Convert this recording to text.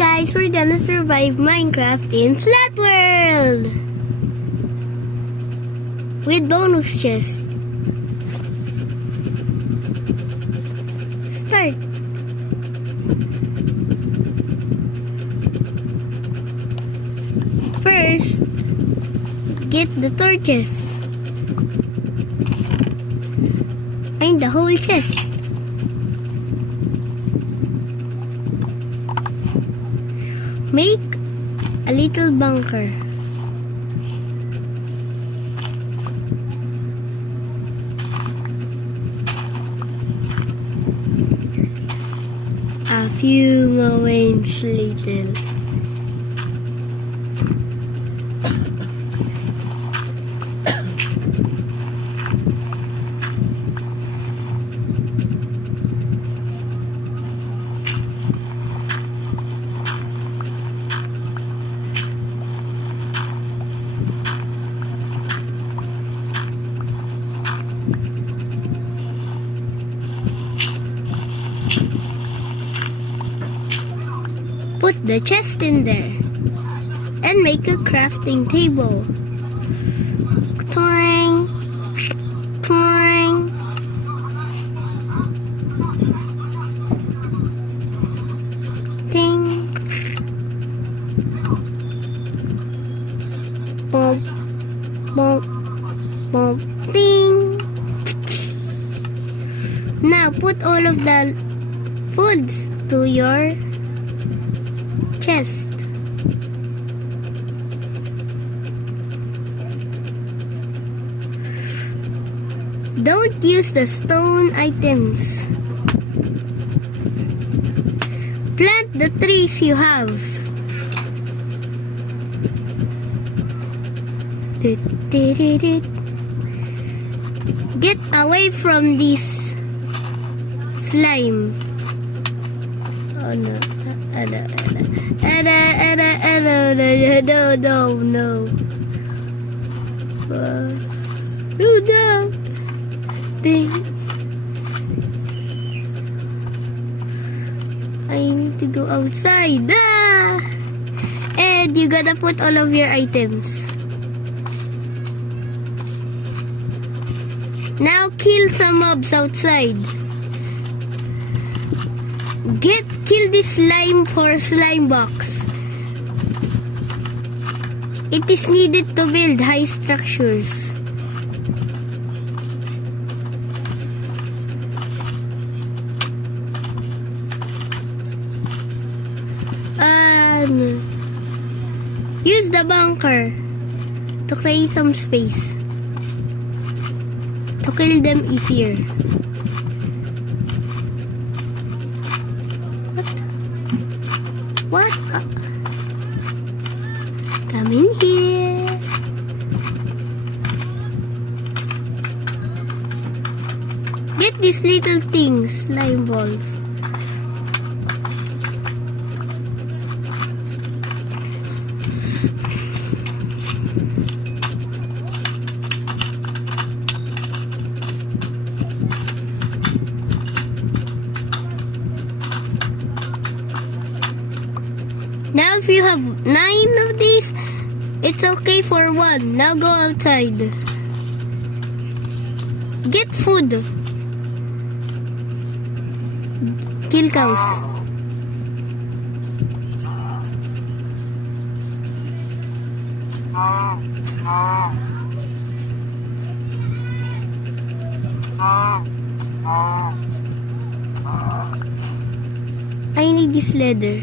guys, we're gonna survive Minecraft in Flat World with bonus chest. Start. First, get the torches. Find the whole chest. Make a little bunker. A few moments later. Put the chest in there and make a crafting table. Twang, twang. Ting. Boom, boom, boom, ting. Now put all of the foods to your chest. Don't use the stone items. Plant the trees you have. Get away from this slime. Oh no. No. Do that thing. I need to go outside. And you gotta put all of your items. Now kill some mobs outside. Kill this slime for slime box. It is needed to build high structures. Use the bunker to create some space to kill them easier. What? Come in here. Get these little things, slime balls. Now if you have 9 of these, it's okay for 1. Now go outside. Get food. Kill cows. I need this leather.